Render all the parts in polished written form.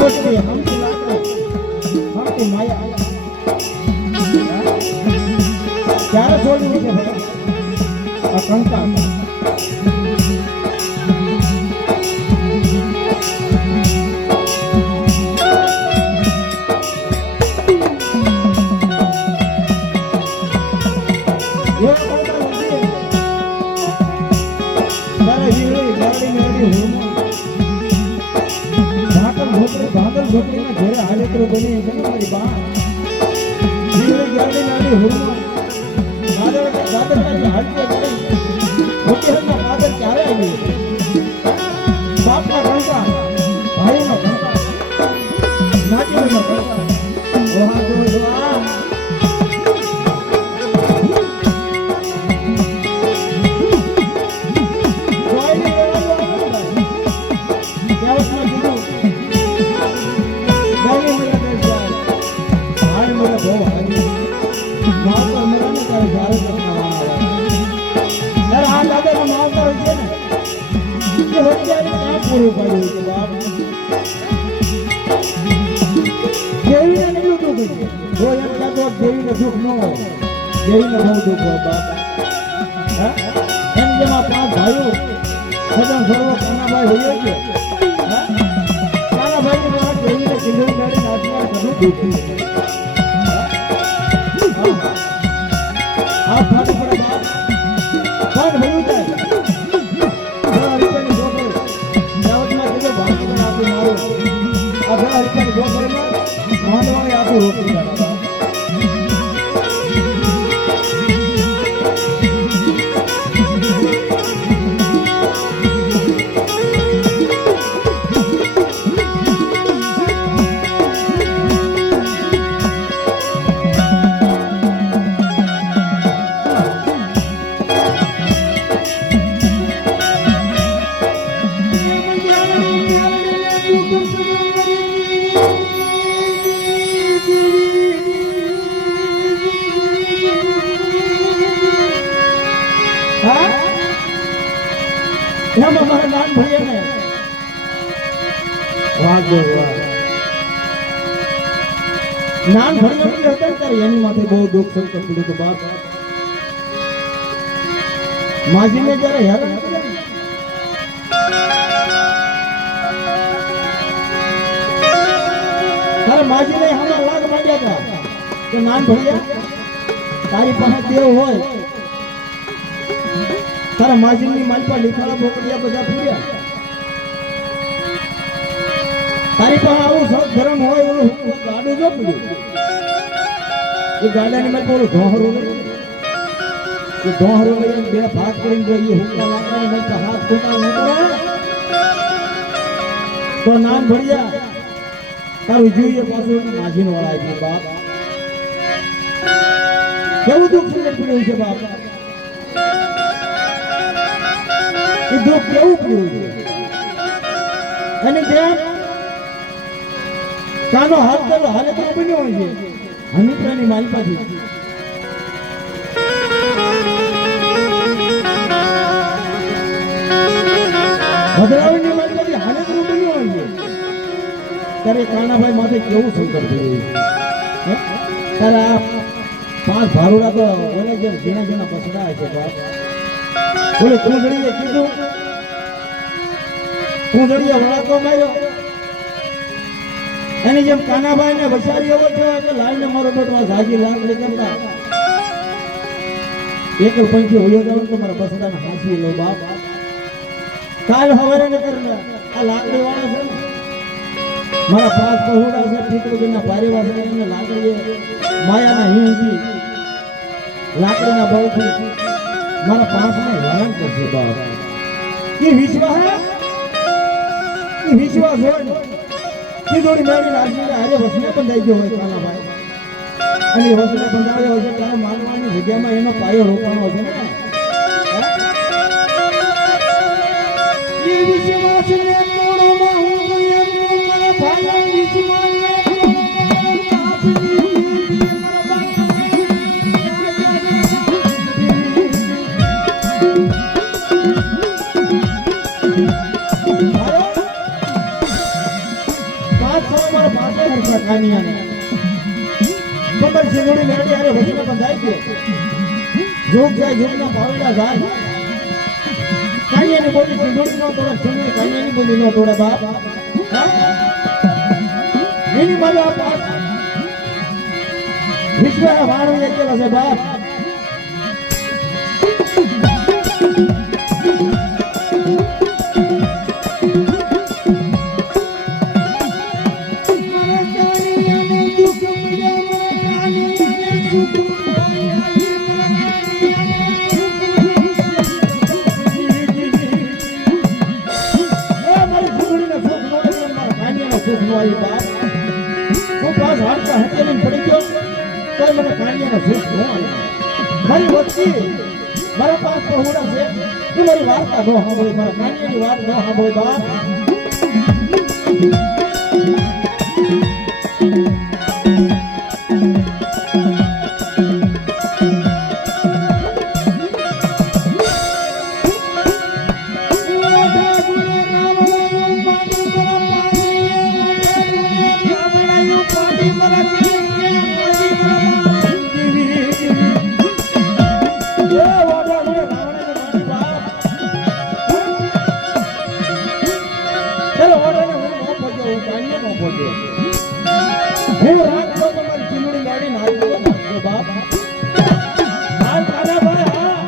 देवटी हमकी लाकड़ा हमकी माया क्यारे छोड़ी के भला कंका ये कंका होती है तारा हीरे गाड़ी मेरी हूँ बादल झोपड़ी में घेरे हाले तो बनी है मेरी बात हीरे गाड़ी मेरी हूँ बादल का हाल के होती है ना बादल क्या रहे हैं बाप का कंका भाई का कंका नाचे में कंका वहाँ तो दुआ પૂરું પાડ્યું છે બાપ દેવીને નહીં દુઃખ છે જો એમ કહેતો દેવીને દુઃખ ન હોય દેવીને બહુ દુઃખ હોય બાપ એમ જેમાં 5 ભાઈઓ સદન સર્વ કાનાભાઈ હોઈએ છે કાનાભાઈની વાત દેવીને કિલ્લો ગાડી નાચવા ઘણું દુઃખ છે આ ફાટ પડે બાપ ફાટ ભર્યું જાય अगर हल्का जो करेगा मानवाने आके होती है हम हमारे नाम भैया ने वाह वाह नाम भैया भी होता है तर यानी माथे बहुत दुख संकट पड़े तो बात माजी ने जरा यार अरे माजी ने हमारा लाग मांगा था कि नाम भैया तारी पास देव होय तारा माजीनी मालपा लिखाड़ा बोकड़िया बजा पूर्या तारी पा आવું ગરમ હોય ઓલું ગાડું જો પડ્યું એ ગાડાની મેં બોલો ઢોહરો લઈ એ ઢોહરો લઈને બે ભાગ કરીને જોઈએ હુક્કા લાકડાને મેં હાથ ખોટા ન કરે તો નામ ભળ્યા તારું જોઈએ પાછું માજીનો વાળા છે બાપ કેવું દુઃખ પડ્યું છે બાપ એ દુઃખ કેવું પડ્યું છે અને જેમ કાનો હાથ કરો હાલે તો બન્યો હોય છે હમીત્રાની માલપાથી ભદ્રાવીની માલપાથી હાલે તો બન્યો હોય છે ત્યારે કાનાભાઈ માથે કેવું સંકટ થયું છે ત્યારે આ 5 ભારુડા તો ઓલે જેમ ઝીણા ઝીણા બસડા છે બાપ બોલે કુંજડીએ કીધું કુંજડીએ વળાકો માર્યો એની જેમ કાનાભાઈ ને વસારી એવો થયો એટલે લાઈને મારો બેટમાં જાગી લાકડી કરતા એક પંખી હોયો જાવ તો મારા બસડાને હાંસી લો બાપ કાલ હવારે ને કરને આ લાકડી વાળા છે મારા 5 પહોડા છે ઠીકડીના પારેવા છે એને લાકડીએ માયાના હિંથી લાકડીના બળથી મારા 5 ને હેરાન કરશે બાપ એ વિશ્વાસ હોય की जोड़ी मेरी राजी ने हारे वसने બંધાઈ ગયો હોય કાનાભાઈ અને વસને બંધાવ્યો હોય ત્યારે માનવાની જગ્યામાં એનો પાયો રોકવાનો છે ને એ વિશ્વાસને તોડવા હું એમ મારા ભાઈ વિશ્વાસને પાંચ સો મારા પાસે હરખા કાનિયાને ખબર શિંગોડી મેળવી અરે વસને બંધાઈ ગયો જોગ જાય જોગના પાવડા જાય કાનિયાની બોલી શિંગોડી નો તોડે શિંગોડી કાનિયાની બોલી નો તોડે બાપ એની મારે આ પાંચ વિશ્વના વાણો એકેલા છે બાપ મારી વસ્તી મારા પાસ પહોંડા છે તું મારી વાર્તા નો સાંભળે મારા કાનિયાની વાત નો સાંભળે બાપ હું રાત લો તમારી ચીમડી ગાડી નાખજો બાપ હાલ કાના ભાઈ હા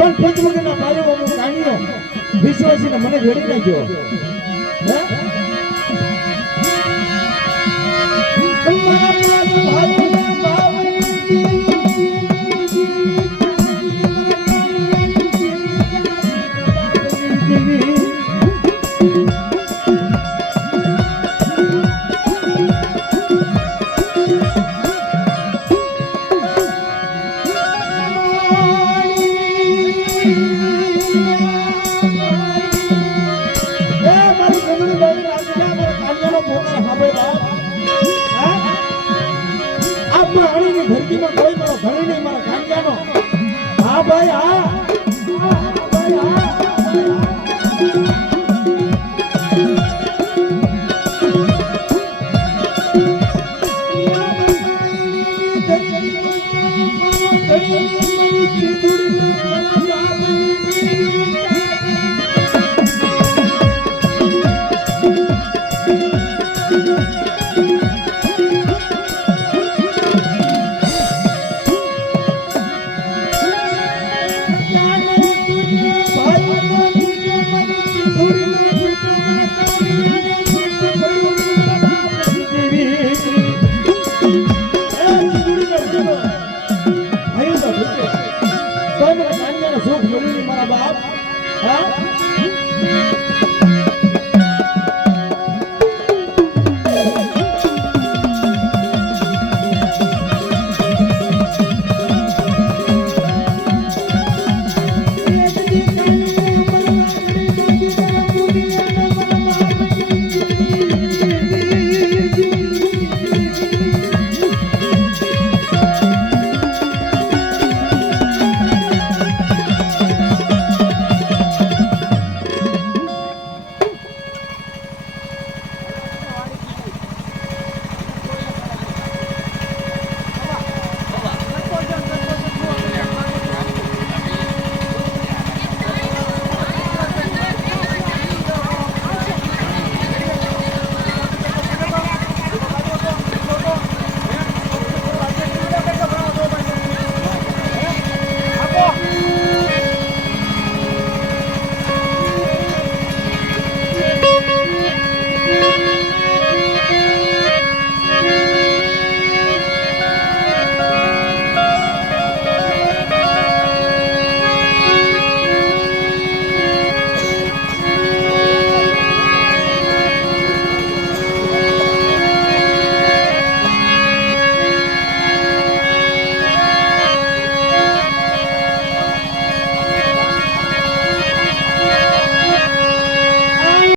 પણ પંચમુખીના પારેવાનો કાનિયો વિશ્વાસીને મને જોડી નાખ્યો ધરતીમાં કોઈ મારો ઘણી નહીં મારા કાંડિયાનો હા ભાઈ હા ભાઈ હા સુખ મળી